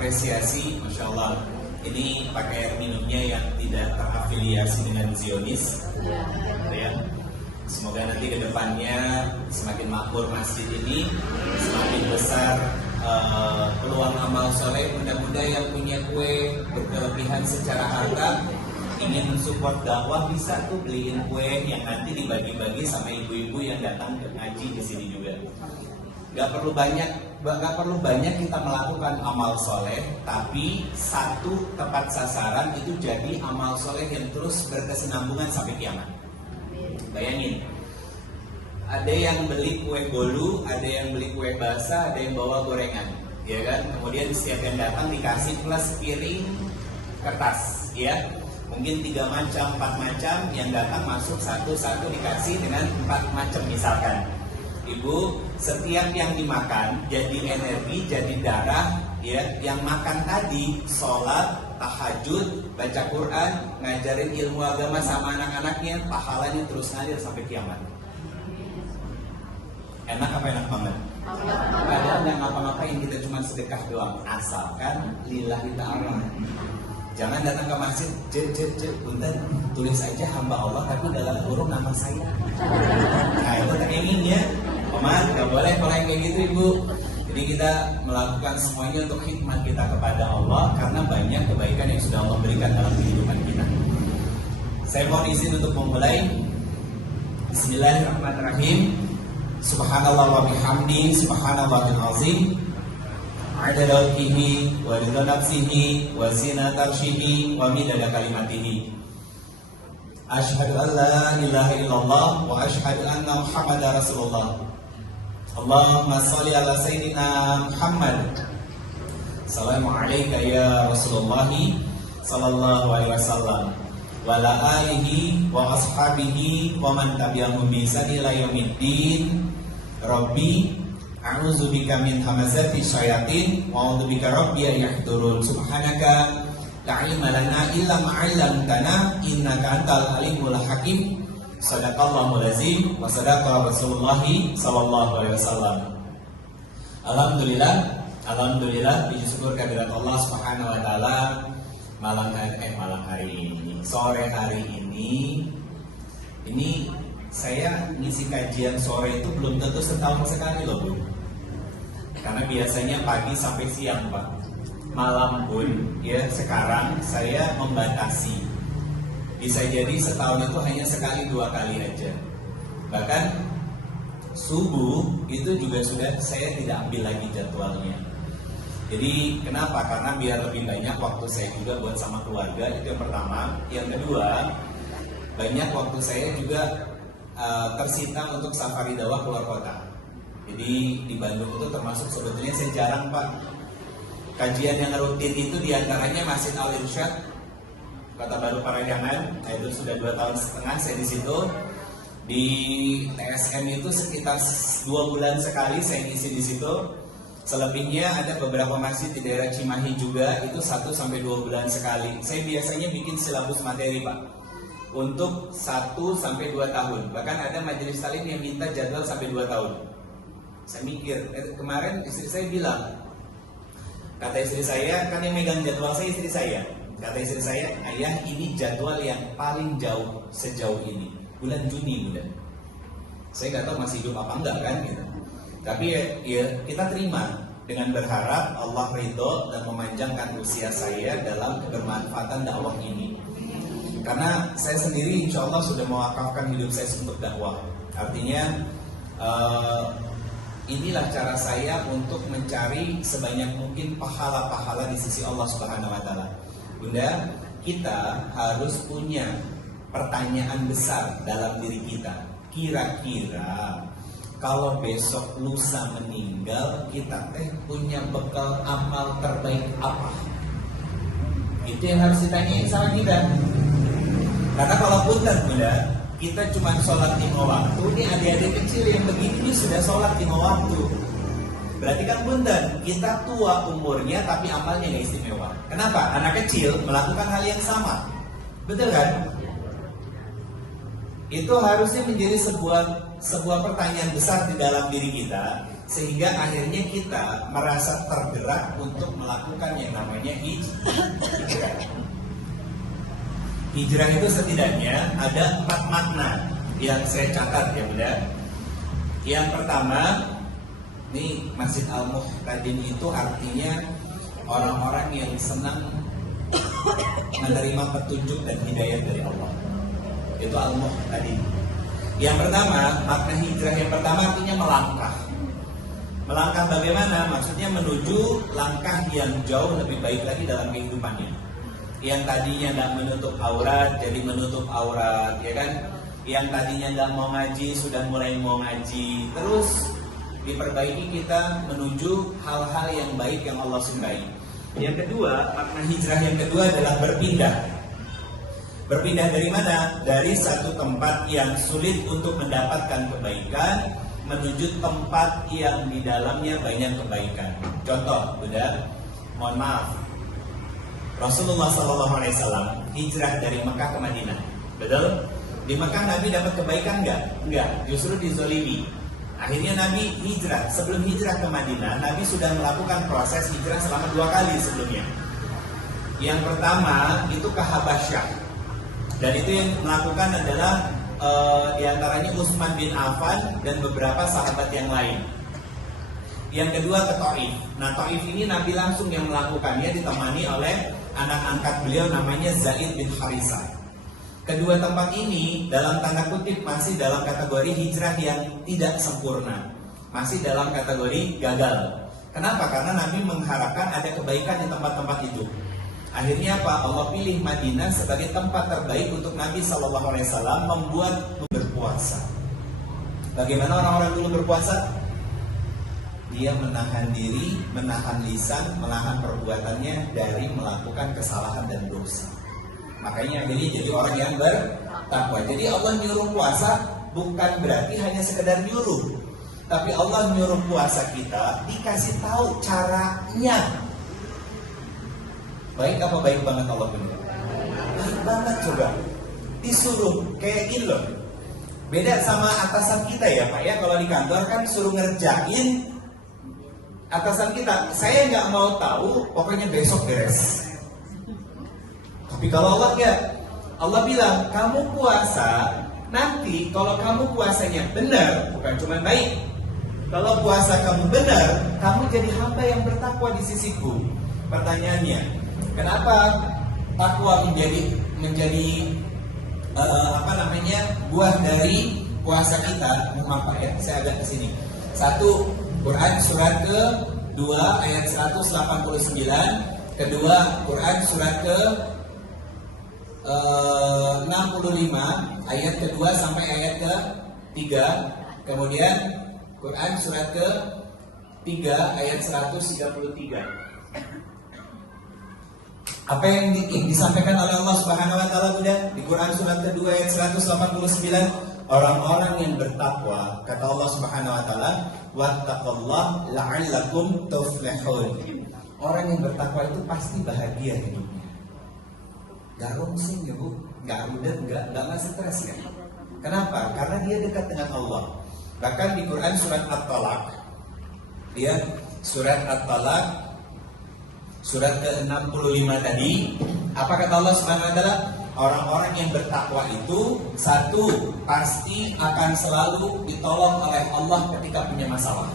mengapresiasi, Masya Allah, ini pakai air minumnya yang tidak terafiliasi dengan Zionis, ya. Semoga nanti ke depannya semakin makmur masjid ini, semakin besar peluang amal soleh. Mudah-mudahan yang punya kue berkelebihan secara harta, ingin mensupport dakwah, bisa tuh beliin kue yang nanti dibagi-bagi sama ibu-ibu yang datang ke ngaji di sini juga. Gak perlu banyak kita melakukan amal soleh, tapi satu tepat sasaran itu jadi amal soleh yang terus berkesinambungan sampai kiamat. Bayangin, ada yang beli kue bolu, ada yang beli kue basah, ada yang bawa gorengan, ya kan? Kemudian setiap yang datang dikasih plus piring kertas, ya. Mungkin 3 macam, 4 macam, yang datang masuk satu-satu dikasih dengan 4 macam misalkan. Ibu, setiap yang dimakan jadi energi, jadi darah, ya. Yang makan tadi sholat, tahajud, baca Quran, ngajarin ilmu agama sama anak-anaknya, pahalanya terus ngalir sampai kiamat. Enak apa enak banget? Padahal nggak ngapa-ngapain, kita cuma sedekah doang, asalkan lillahi ta'ala. Jangan datang ke masjid, punten, tulis aja hamba Allah tapi dalam kurung nama saya. Nah itu tak inginnya, Oman, nggak boleh kalau yang kayak gitu ibu. Jadi kita melakukan semuanya untuk hikmat kita kepada Allah, karena banyak kebaikan yang sudah Allah berikan dalam kehidupan kita. Saya mohon izin untuk memulai. Bismillahirrahmanirrahim. Subhanallah wa bihamdi, subhanallahil azim. Adada wajhihi wa ridha nafsihi wa zinata arshihi wa midada kalimatihi. Asyhadu an la ilaha illallah wa asyhadu anna Muhammadar Rasulullah. Allahumma sholli ala sayyidina Muhammad. Assalamu alayka ya Rasulullah sallallahu alaihi wasallam wa ala alihi wa ashabihi wa man tabi'ahum bi ihsan ila yaumiddin. Rabbi a'udzubika min hamazati syayatin wa a'udzubika rabbi an yahdurun. Subhanaka la ilma lana illa ma 'allamtana innaka antal alimul hakim. Sadaqallahul azim wa sadaqa Rasulullah sallallahu alaihi wasallam. Alhamdulillah, puji syukur kehadirat Allah Subhanahu wa taala. Malam hari ini, sore hari ini saya ngisi kajian sore itu belum tentu setahun sekali loh Bu. Karena biasanya pagi sampai siang Pak. Malam pun ya sekarang saya membatasi. Bisa jadi setahun itu hanya sekali 2 kali aja. Bahkan subuh itu juga sudah saya tidak ambil lagi jadwalnya. Jadi kenapa? Karena biar lebih banyak waktu saya juga buat sama keluarga, itu yang pertama. Yang kedua, banyak waktu saya juga tersita untuk safari dakwah keluar kota. Jadi di Bandung itu termasuk sebetulnya saya jarang Pak. Kajian yang rutin itu diantaranya Masjid Al-Irsyad Kota Baru Parayangan, itu sudah 2,5 tahun saya di situ. Di TSM itu sekitar 2 bulan sekali saya ngisi di situ. Selebihnya ada beberapa masjid di daerah Cimahi juga, itu 1-2 bulan sekali. Saya biasanya bikin silabus materi Pak, untuk 1-2 tahun. Bahkan ada majelis taklim yang minta jadwal sampai 2 tahun. Saya mikir, kemarin istri saya bilang, kata istri saya, kan yang megang jadwal saya istri saya. Kata istri saya, ayah ini jadwal yang paling jauh sejauh ini, bulan Juni bulan. Saya nggak tahu masih hidup apa enggak kan gitu. Tapi ya kita terima dengan berharap Allah ridho dan memanjangkan usia saya dalam kebermanfaatan dakwah ini. Karena saya sendiri insya Allah sudah mewakafkan hidup saya untuk dakwah. Artinya inilah cara saya untuk mencari sebanyak mungkin pahala-pahala di sisi Allah Subhanahu wa taala. Bunda, kita harus punya pertanyaan besar dalam diri kita. Kira-kira kalau besok lusa meninggal, kita punya bekal amal terbaik apa? Itu yang harus ditanyain sama kita. Karena kalau punten Bunda, kita cuma sholat 5 waktu. Ini adik-adik kecil yang begini ini sudah sholat 5 waktu. Berarti kan punten, kita tua umurnya tapi amalnya nggak istimewa. Kenapa? Anak kecil melakukan hal yang sama. Betul kan? Itu harusnya menjadi sebuah pertanyaan besar di dalam diri kita. sehingga akhirnya kita merasa tergerak untuk melakukan yang namanya hijrah. Hijrah itu setidaknya ada 4 makna yang saya catat ya Bunda. Yang pertama, ini Masjid Al-Muhtadin itu artinya orang-orang yang senang menerima petunjuk dan hidayah dari Allah. Itu Al-Muhtadin. Yang pertama, makna hijrah yang pertama artinya melangkah. Melangkah bagaimana? Maksudnya menuju langkah yang jauh lebih baik lagi dalam kehidupannya. Yang tadinya tidak menutup aurat, jadi menutup aurat, ya kan? Yang tadinya tidak mau ngaji, sudah mulai mau ngaji. Terus diperbaiki kita menuju hal-hal yang baik yang Allah sukai. Yang kedua, makna hijrah yang kedua adalah berpindah. Berpindah dari mana? Dari satu tempat yang sulit untuk mendapatkan kebaikan menuju tempat yang di dalamnya banyak kebaikan. Contoh, Bunda, mohon maaf, Rasulullah SAW hijrah dari Mekah ke Madinah, betul? Di Mekah Nabi dapat kebaikan enggak, justru dizolimi. Akhirnya Nabi hijrah. Sebelum hijrah ke Madinah, Nabi sudah melakukan proses hijrah selama 2 kali sebelumnya. Yang pertama itu ke Habasyah, dan itu yang melakukan adalah diantaranya Utsman bin Affan dan beberapa sahabat yang lain. Yang kedua ke Taif. Nah, Taif ini Nabi langsung yang melakukannya, ditemani oleh anak angkat beliau namanya Zaid bin Harisah. Kedua tempat ini dalam tanda kutip masih dalam kategori hijrah yang tidak sempurna, masih dalam kategori gagal. Kenapa? Karena Nabi mengharapkan ada kebaikan di tempat-tempat itu. Akhirnya apa? Allah pilih Madinah sebagai tempat terbaik untuk Nabi SAW membuat berpuasa. Bagaimana orang-orang dulu berpuasa? Dia menahan diri, menahan lisan, menahan perbuatannya dari melakukan kesalahan dan dosa. Makanya ini jadi orang yang bertakwa. Jadi Allah nyuruh puasa bukan berarti hanya sekedar nyuruh, tapi Allah nyuruh puasa kita dikasih tahu caranya. Baik apa baik banget Allah benar? Baik banget coba. Disuruh kayak gini loh. Beda sama atasan kita ya Pak ya. Kalau di kantor kan suruh ngerjain atasan kita. Saya nggak mau tahu, pokoknya besok beres. Tapi kalau Allah enggak. Allah bilang, kamu puasa, nanti kalau kamu puasanya benar, bukan cuma baik. Kalau puasa kamu benar, kamu jadi hamba yang bertakwa di sisiku. Pertanyaannya, kenapa takwa menjadi buah dari puasa kita? Mohon maaf ya, saya agak ke sini. 1 Quran surat ke-2 ayat 189, kedua Quran surat ke-65 ayat kedua sampai ayat ke-3, kemudian Quran surat ke-3 ayat 133. Apa yang disampaikan oleh Allah Subhanahu wa taala Bunda di Quran surat kedua ayat 189, orang-orang yang bertakwa, kata Allah Subhanahu wa taala, wattaqullah la'allakum tuflihun. Orang yang bertakwa itu pasti bahagia hidupnya. Gak rungsing ya Bu, gak rudet, gak stres ya. Kenapa? Karena dia dekat dengan Allah. Bahkan di Quran surat At-Talaq, ya, surat At-Talaq surat ke-65 tadi, apa kata Allah Subhanahu wa taala? Orang-orang yang bertakwa itu 1, pasti akan selalu ditolong oleh Allah ketika punya masalah.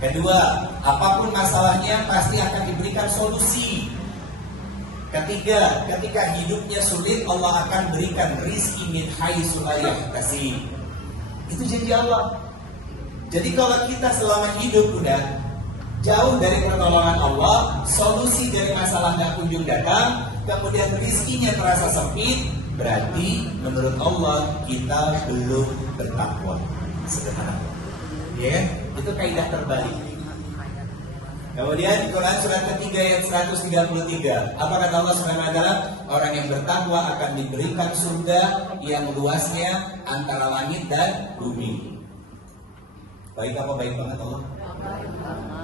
Kedua, apapun masalahnya pasti akan diberikan solusi. Ketiga, ketika hidupnya sulit, Allah akan berikan rizki min haitsu la yahtasib. Itu janji Allah. Jadi kalau kita selama hidup udah jauh dari pertolongan Allah, solusi dari masalah gak kunjung datang, kemudian rizkinya terasa sempit, berarti menurut Allah kita belum bertakwa. Sederhana, ya, itu kaidah terbalik. Kemudian Quran surat ketiga ayat 133, apa kata Allah Subhanahu wa taala? Orang yang bertakwa akan diberikan surga yang luasnya antara langit dan bumi. Baik apa baik banget Allah?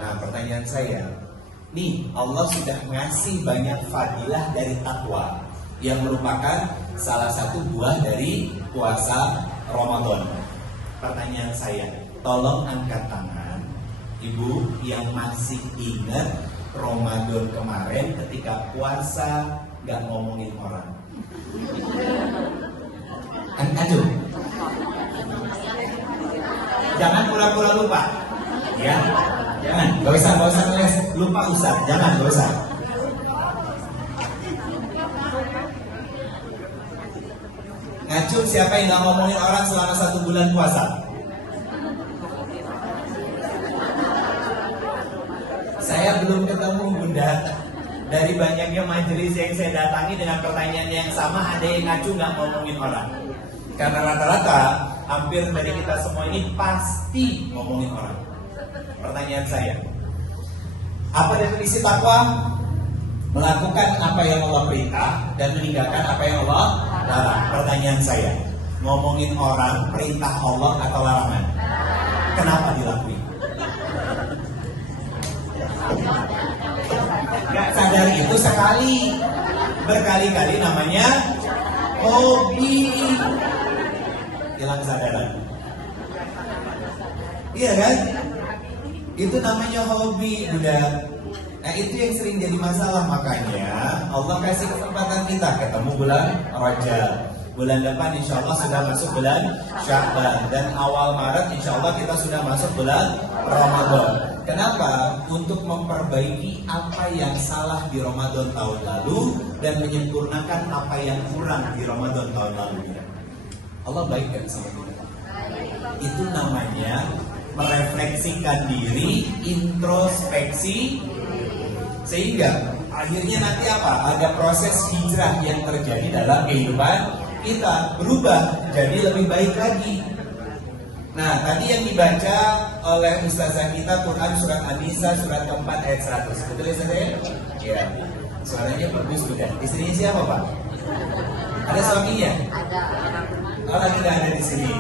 Nah, pertanyaan saya, nih Allah sudah ngasih banyak fadilah dari takwa yang merupakan salah satu buah dari puasa Ramadan. Pertanyaan saya, tolong angkat tangan ibu yang masih ingat Ramadan kemarin ketika puasa gak ngomongin orang. Aduh, jangan pura-pura lupa, ya. Jangan, gak usah ngeles lupa Ustaz, jangan, gak usah. Ngacung siapa yang gak ngomongin orang selama 1 bulan puasa? Saya belum ketemu Bunda. Dari banyaknya majelis yang saya datangi dengan pertanyaan yang sama, ada yang ngacu nggak ngomongin orang. Karena rata-rata hampir dari kita semua ini pasti ngomongin orang. Pertanyaan saya, apa definisi takwa? Melakukan apa yang Allah perintah dan meninggalkan apa yang Allah larang. Pertanyaan saya, ngomongin orang perintah Allah atau larangan? Kenapa dilakuin? Gak sadar itu sekali, berkali-kali namanya hobi. Hilang kesadaran. Iya kan? Itu namanya hobi, Bunda. Nah itu yang sering jadi masalah, makanya Allah kasih kesempatan kita ketemu bulan Rajab. Bulan depan insya Allah sudah masuk bulan Sya'ban, dan awal Maret insya Allah kita sudah masuk bulan Ramadan. Kenapa? Untuk memperbaiki apa yang salah di Ramadan tahun lalu dan menyempurnakan apa yang kurang di Ramadan tahun lalu. Allah baik kan sama kita? Itu namanya merefleksikan diri, introspeksi, sehingga akhirnya nanti apa? Ada proses hijrah yang terjadi dalam kehidupan kita, berubah jadi lebih baik lagi. Nah, tadi yang dibaca oleh ustazah kita Quran surat An-Nisa surat keempat ayat 100. Betul ya saya? Ya. Suaranya bagus sudah. Istrinya siapa, Pak? Ada suaminya? Ada. Oh, lagi tidak ada di sini.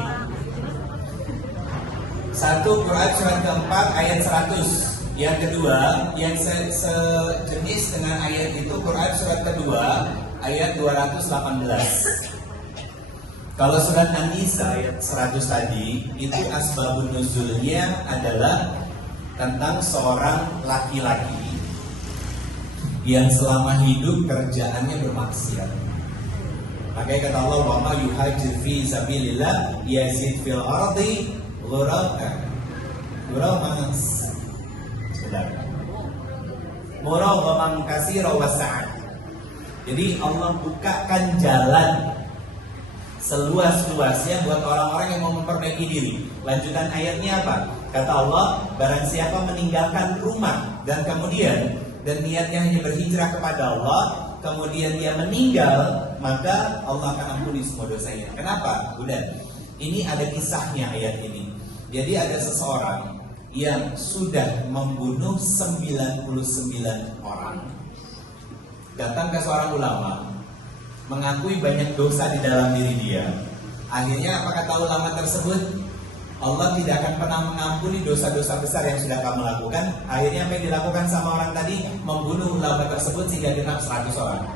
1 Quran surat keempat ayat 100. Yang kedua, yang sejenis dengan ayat itu Quran surat kedua ayat 218. Kalau surat An-Nisa ayat 100 tadi, itu asbabun nuzulnya adalah tentang seorang laki-laki yang selama hidup kerjaannya bermaksiat. Makanya kata Allah, wa ma yuhajir fi sabilillah yazid fil ardi ghurama. Muraghaman katsira wa sa'at. Jadi Allah bukakan jalan seluas-luasnya buat orang-orang yang mau memperbaiki diri. Lanjutan ayatnya apa? Kata Allah, barang siapa meninggalkan rumah dan kemudian niatnya hanya berhijrah kepada Allah, kemudian dia meninggal, maka Allah akan ampuni semua dosanya. Kenapa? Udah. Ini ada kisahnya ayat ini. Jadi ada seseorang yang sudah membunuh 99 orang. Datang ke seorang ulama, mengakui banyak dosa di dalam diri dia. Akhirnya apa kata ulama tersebut? Allah tidak akan pernah mengampuni dosa-dosa besar yang sudah kamu lakukan. Akhirnya apa yang dilakukan sama orang tadi? Membunuh ulama tersebut sehingga genap 100 orang.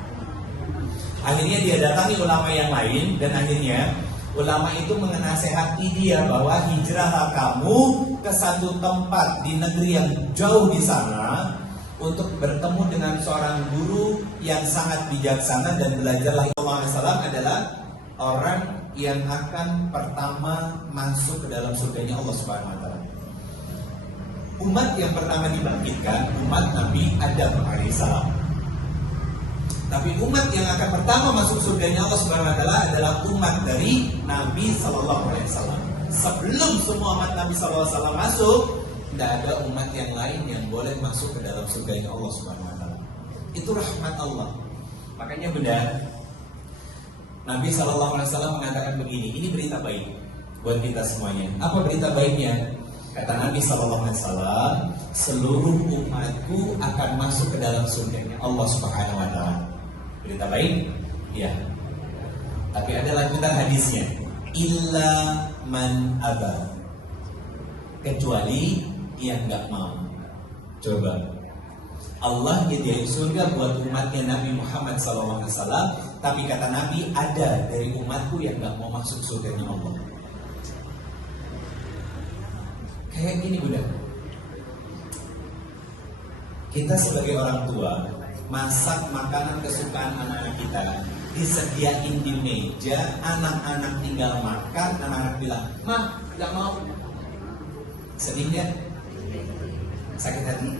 Akhirnya dia datangi ulama yang lain, dan akhirnya ulama itu menasehati dia bahwa hijrahlah kamu ke satu tempat di negeri yang jauh di sana untuk bertemu dengan seorang guru yang sangat bijaksana, dan belajarlah. Allah SAW adalah orang yang akan pertama masuk ke dalam surganya Allah Subhanahu wa taala. Umat yang pertama dibangkitkan umat Nabi Adam alaihissalam. Tapi umat yang akan pertama masuk surganya Allah Subhanahu wa taala adalah umat dari Nabi sallallahu alaihi wasallam. Sebelum semua umat Nabi sallallahu alaihi wasallam masuk, tidak ada umat yang lain yang boleh masuk ke dalam surganya Allah Subhanahu wa taala. Itu rahmat Allah. Makanya Bunda, Nabi sallallahu alaihi wasallam mengatakan begini, ini berita baik buat kita semuanya. Apa berita baiknya? Kata Nabi sallallahu alaihi wasallam, seluruh umatku akan masuk ke dalam surganya Allah Subhanahu wa taala. Berita baik? Ya. Tapi ada lanjutan hadisnya. Illa man aba. Kecuali yang enggak mau. Coba. Allah nyediain surga buat umatnya Nabi Muhammad SAW, tapi kata Nabi, ada dari umatku yang gak mau masuk surganya Allah. Kayak gini Bunda, kita sebagai orang tua masak makanan kesukaan anak-anak kita, disediain di meja, anak-anak tinggal makan, anak-anak bilang, "Mah, nggak mau." Sedih nggak? Sakit hati?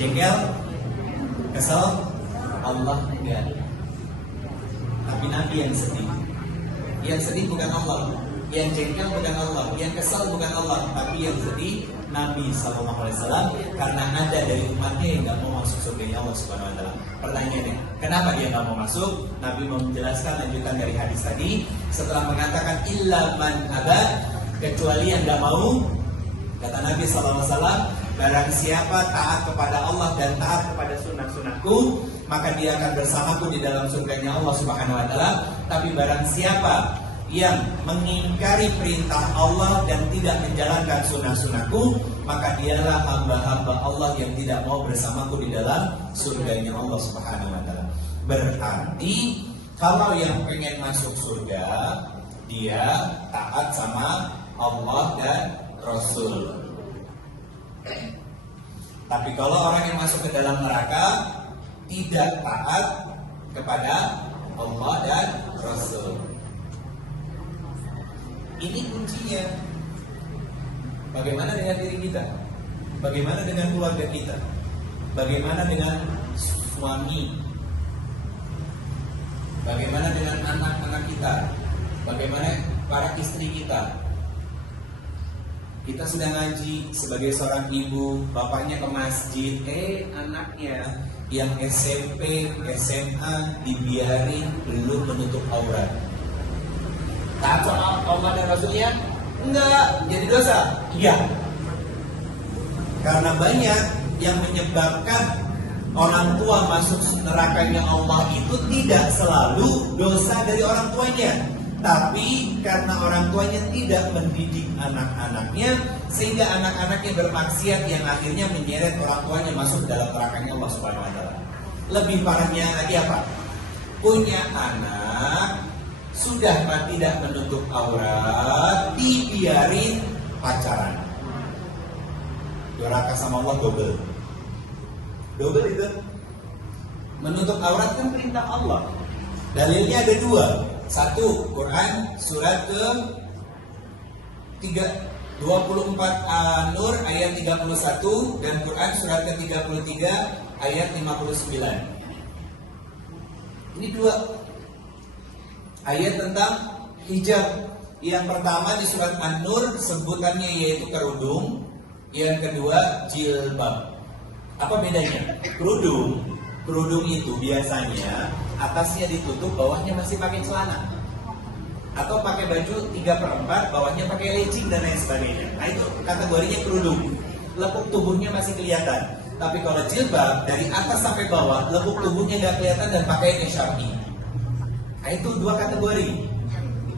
Jengkel? Kesel? Allah enggak. Tapi Nabi yang sedih. Yang sedih bukan Allah, yang jengkel bukan Allah, yang kesal bukan Allah, tapi yang sedih Nabi SAW, karena ada dari umatnya yang nggak mau masuk surga Allah Subhanahu Wa Taala. Pertanyaannya, kenapa dia nggak mau masuk? Nabi menjelaskan lanjutan dari hadis tadi, setelah mengatakan illa man aba, kecuali yang nggak mau. Kata Nabi SAW, barang siapa taat kepada Allah dan taat kepada sunnah-sunnahku, maka dia akan bersamaku di dalam surganya Allah Subhanahu Wa Taala. Tapi barang siapa yang mengingkari perintah Allah dan tidak menjalankan sunnah-sunnahku, maka dialah hamba-hamba Allah yang tidak mau bersamaku di dalam surganya Allah Subhanahu Wa Taala. Berarti kalau yang pengen masuk surga, dia taat sama Allah dan Rasul. Tapi kalau orang yang masuk ke dalam neraka tidak taat kepada Allah dan Rasul. Ini kuncinya. Bagaimana dengan diri kita? Bagaimana dengan keluarga kita? Bagaimana dengan suami? Bagaimana dengan anak-anak kita? Bagaimana para istri kita? Kita sudah ngaji sebagai seorang ibu, bapaknya ke masjid, anaknya yang SMP, SMA dibiarin belum menutup aurat. Taat sama Allah dan Rasulnya? Enggak, jadi dosa? Iya. Karena banyak yang menyebabkan orang tua masuk nerakanya Allah itu tidak selalu dosa dari orang tuanya, tapi karena orang tuanya tidak mendidik anak-anaknya, sehingga anak-anaknya bermaksiat yang akhirnya menyeret orang tuanya masuk dalam nerakanya Allah Subhanahu Wa Taala. Lebih parahnya lagi apa? Punya anak sudah tidak menutup aurat, dibiarin pacaran. Durhaka sama Allah double itu. Menutup aurat kan perintah Allah. Dalilnya ada dua. Satu, Quran surat ke 24 An-Nur ayat 31 dan Quran surat ke 33 ayat 59. Ini dua ayat tentang hijab. Yang pertama di surat An-Nur sebutannya yaitu kerudung, yang kedua jilbab. Apa bedanya? Kerudung itu biasanya atasnya ditutup, bawahnya masih pakai celana, atau pakai baju 3/4, bawahnya pakai legging dan lain sebagainya. Nah itu kategorinya kerudung, lekuk tubuhnya masih kelihatan. Tapi kalau jilbab dari atas sampai bawah, lekuk tubuhnya nggak kelihatan dan pakainya syar'i. Nah itu dua kategori.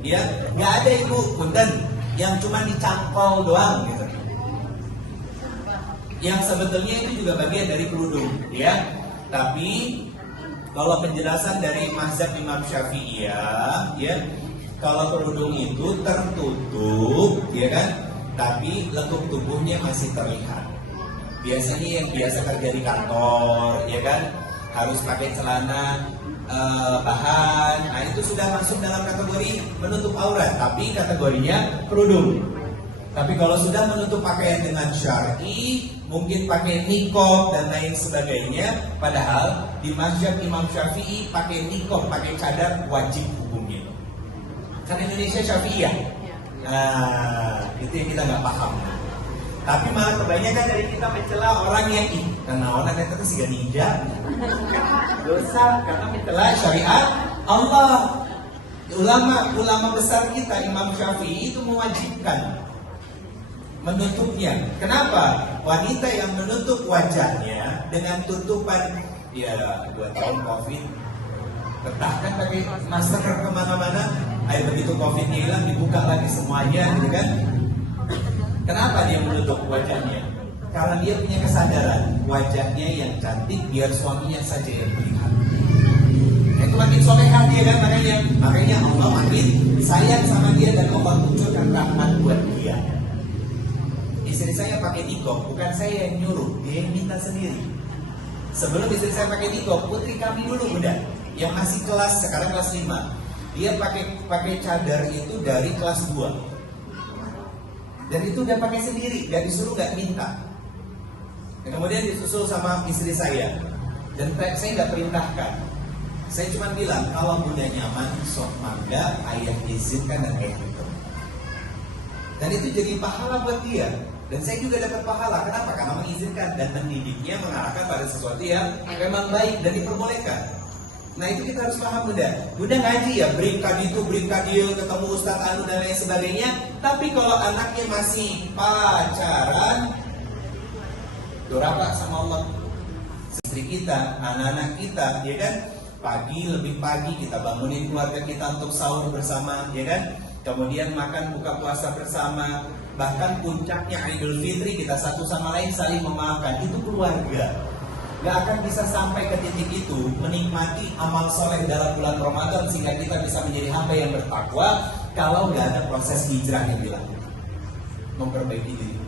Ya, nggak ada ibu punten yang cuma dicangkol doang gitu. Yang sebetulnya itu juga bagian dari kerudung, ya. Tapi kalau penjelasan dari mazhab Imam Syafi'iyah, ya, kalau kerudung itu tertutup, ya kan, tapi lekuk tubuhnya masih terlihat. Biasanya yang biasa kerja di kantor, ya kan, harus pakai celana bahan, nah itu sudah masuk dalam kategori menutup aurat, tapi kategorinya kerudung. Tapi kalau sudah menutup pakaian dengan syar'i, mungkin pakai niqab dan lain sebagainya, padahal di mazhab Imam Syafi'i pakai niqab, pakai cadar wajib hukumnya. Kan Indonesia Syafi'iyah. Nah, itu yang kita nggak paham. Tapi malah kebanyakan dari kita mencela orang yang karena orang yang itu sih ninja. Dosa karena mencela syariat Allah. Ulama besar kita Imam Syafi'i itu mewajibkan menutupnya. Kenapa? Wanita yang menutup wajahnya dengan tutupan, ya 2 tahun COVID, betah kan pakai masker kemana-mana. Ayo begitu COVID-nya hilang dibuka lagi semuanya, gitu kan? Kenapa dia menutup wajahnya? Karena dia punya kesadaran wajahnya yang cantik biar suaminya saja yang melihat. Kan makin solehah dia kan, makanya Allah makin sayang sama dia dan Allah munculkan rahmat buat dia. Istri saya pakai nikah, bukan saya yang nyuruh, dia yang minta sendiri. Sebelum istri saya pakai nikah, putri kami dulu udah, yang masih sekarang kelas 5, dia pakai cadar itu dari kelas 2. Dan itu udah pakai sendiri, gak disuruh, gak minta. Dan kemudian disusul sama istri saya. Dan saya gak perintahkan. Saya cuma bilang, kalau bunda nyaman, sok mangga, ayah izinkan dan ayah itu. Dan itu jadi pahala buat dia. Dan saya juga dapat pahala. Kenapa? Karena mengizinkan dan mendidiknya mengarahkan pada sesuatu yang memang baik dan diperbolehkan. Nah itu kita harus paham bunda. Bunda ngaji ya, berikan itu, berikan dia, ketemu Ustadz Anu dan lain sebagainya. Tapi kalau anaknya masih pacaran, durhaka sama Allah. Istri kita, anak-anak kita, ya kan? Lebih pagi kita bangunin keluarga kita untuk sahur bersama, ya kan? Kemudian makan buka puasa bersama. Bahkan puncaknya Idul Fitri kita satu sama lain saling memaafkan. Itu keluarga. Gak akan bisa sampai ke titik itu menikmati amal soleh dalam bulan Ramadan sehingga kita bisa menjadi hamba yang bertakwa kalau gak ada proses hijrah yang dilakukan, memperbaiki diri.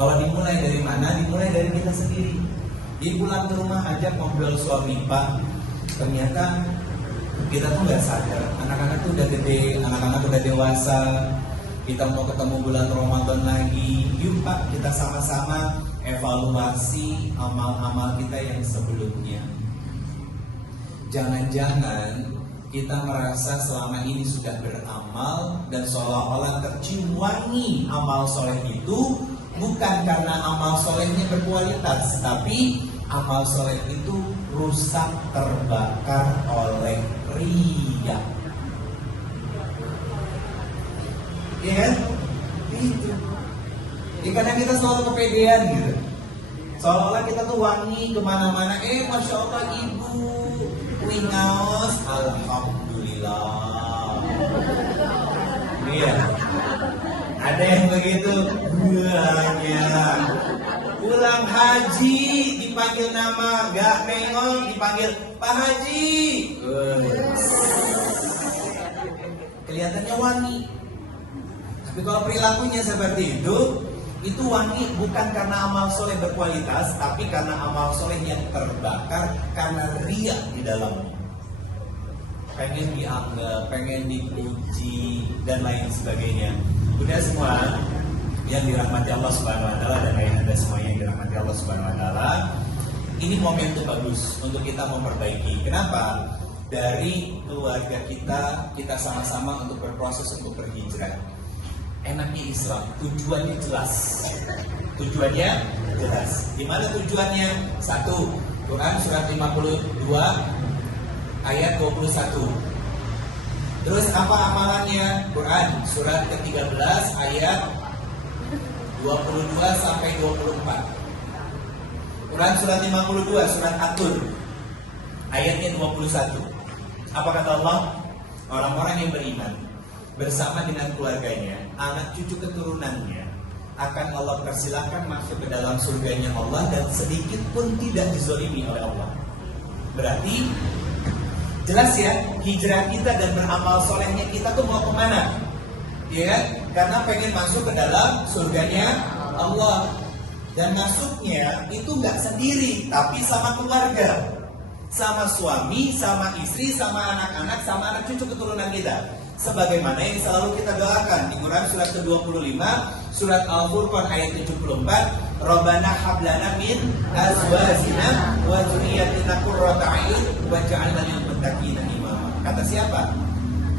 Kalau dimulai dari mana? Dimulai dari kita sendiri. Di pulang ke rumah ajak ngobrol suami, Pak, ternyata kita tuh gak sadar, anak-anak tuh udah gede, anak-anak udah dewasa, kita mau ketemu bulan Ramadan lagi. Yuk Pak, kita sama-sama evaluasi amal-amal kita yang sebelumnya. Jangan-jangan kita merasa selama ini sudah beramal dan seolah-olah tercium wangi amal soleh itu bukan karena amal solehnya berkualitas, tapi amal soleh itu rusak terbakar oleh riya. Iya kan? Itu. Kadang kita selalu kepedean gitu. Seolah-olah kita tuh wangi kemana-mana. Masya Allah ibu, wingaos, alhamdulillah. Iya. Ada yang begitu banyak. Pulang haji dipanggil nama, gak nengok dipanggil Pak Haji. Kelihatannya wangi. Tapi kalau perilakunya seperti itu wangi bukan karena amal soleh berkualitas, tapi karena amal soleh yang terbakar karena riya di dalamnya. Pengen dianggap, pengen dipuji dan lain sebagainya. Udah semua yang dirahmati Allah Subhanahu wa taala dan ayah-anda semua yang dirahmati Allah Subhanahu wa taala, ini momentum bagus untuk kita memperbaiki. Kenapa? Dari keluarga kita sama-sama untuk berproses untuk berhijrah. Enaknya Islam, tujuannya jelas. Tujuannya jelas. Di mana tujuannya? 1. Quran surat 52 ayat 21. Terus apa amalannya? Quran surat ke-13 ayat 22 sampai 24. Quran surat 52 surat At-Tur ayatnya 21. Apa kata Allah? Orang-orang yang beriman bersama dengan keluarganya, anak cucu keturunannya akan Allah persilahkan masuk ke dalam surganya Allah dan sedikit pun tidak dizolimi oleh Allah. Berarti jelas ya, hijrah kita dan beramal solehnya kita tuh mau kemana? Ya kan? Karena pengen masuk ke dalam surganya Allah. Dan masuknya itu nggak sendiri, tapi sama keluarga, sama suami, sama istri, sama anak-anak, sama anak cucu keturunan kita. Sebagaimana yang selalu kita doakan di Quran surat ke-25, surat Al-Furqan ayat 74, Rabbana hablana min azwajina wa dzurriyyatina qurrata a'yun waj'alna lil muttaqina imama. Kata siapa?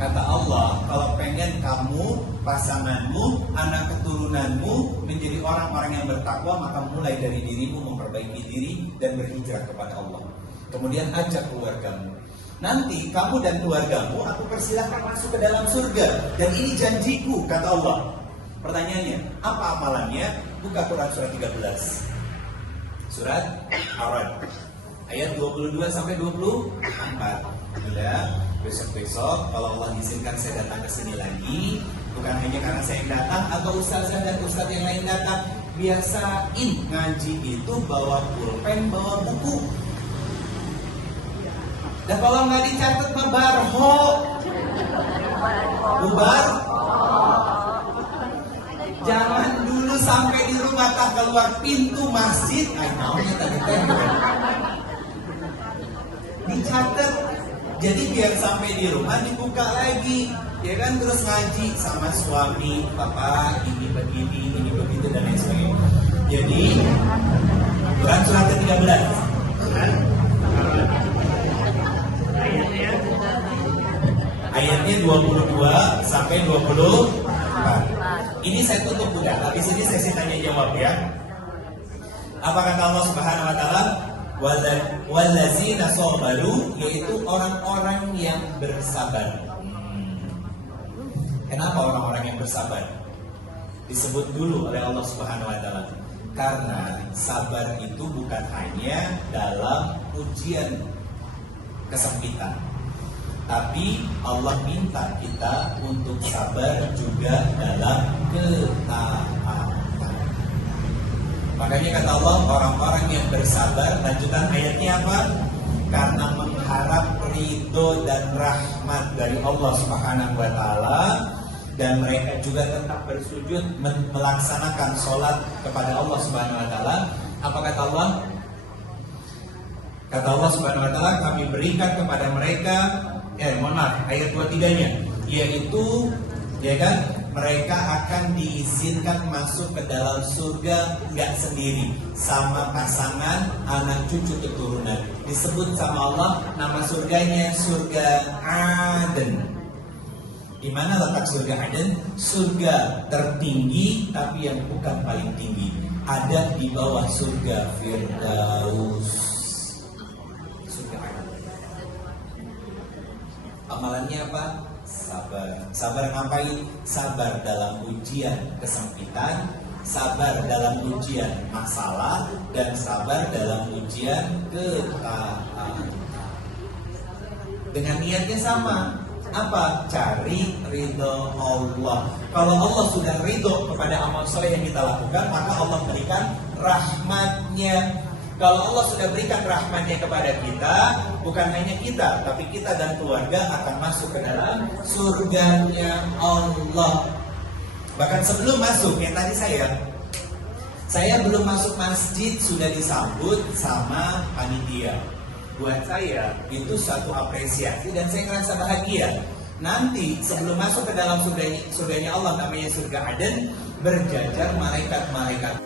Kata Allah, kalau pengen kamu, pasanganmu, anak keturunanmu menjadi orang-orang yang bertakwa, maka mulai dari dirimu memperbaiki diri dan berhijrah kepada Allah. Kemudian ajak keluargamu. Nanti kamu dan keluargamu aku persilahkan masuk ke dalam surga. Dan ini janjiku, kata Allah. Pertanyaannya, apa amalannya? Buka Quran surat 13. Surat Ar-Ra'd ayat 22 sampai 24. Sudah, besok-besok kalau Allah izinkan saya datang ke sini lagi, bukan hanya karena saya yang datang atau ustazah dan ustaz yang lain datang, biasain ngaji itu bawa pulpen, bawa buku. Dan kalau nggak dicatat mah barho, bubar. Jangan dulu sampai di rumah tak keluar pintu masjid, namanya tadi dicatat. Jadi biar sampai di rumah dibuka lagi, ya kan, terus ngaji sama suami, papa ini begini, ini begitu dan lain sebagainya. Jadi Quran surat ke-13. Ayatnya 22 sampai 24. Ini saya tutup udah. Habis ini sesi tanya jawab ya. Apa kata Allah Subhanahu wa taala? Wallazina sabaru, yaitu orang-orang yang bersabar. Kenapa orang-orang yang bersabar disebut dulu oleh Allah Subhanahu wa taala? Karena sabar itu bukan hanya dalam ujian kesempitan, tapi Allah minta kita untuk sabar juga dalam ketaatan. Makanya kata Allah, orang-orang yang bersabar, lanjutan ayatnya apa? Karena mengharap ridho dan rahmat dari Allah Subhanahu wa taala, dan mereka juga tetap bersujud melaksanakan sholat kepada Allah Subhanahu wa taala. Apa kata Allah? Kata Allah Subhanahu wa taala, kami berikan kepada mereka, ayat 23-nya, yaitu, ya kan, mereka akan diizinkan masuk ke dalam surga nggak sendiri, sama pasangan, anak cucu keturunan. Disebut sama Allah nama surganya surga Aden. Di mana letak surga Aden? Surga tertinggi, tapi yang bukan paling tinggi, ada di bawah surga Firdaus. Surga Aden. Amalannya apa? Sabar. Sabar ngapain? Sabar dalam ujian kesempitan, sabar dalam ujian masalah, dan sabar dalam ujian ketaatan. Dengan niatnya sama. Apa? Cari ridho Allah. Kalau Allah sudah ridho kepada amal soleh yang kita lakukan, maka Allah berikan rahmatnya. Kalau Allah sudah berikan rahmatnya kepada kita, bukan hanya kita, tapi kita dan keluarga akan masuk ke dalam surganya Allah. Bahkan sebelum masuk, yang tadi saya belum masuk masjid sudah disambut sama panitia. Buat saya itu satu apresiasi dan saya ngerasa bahagia. Nanti sebelum masuk ke dalam surganya Allah, namanya surga Aden, berjajar malaikat-malaikat.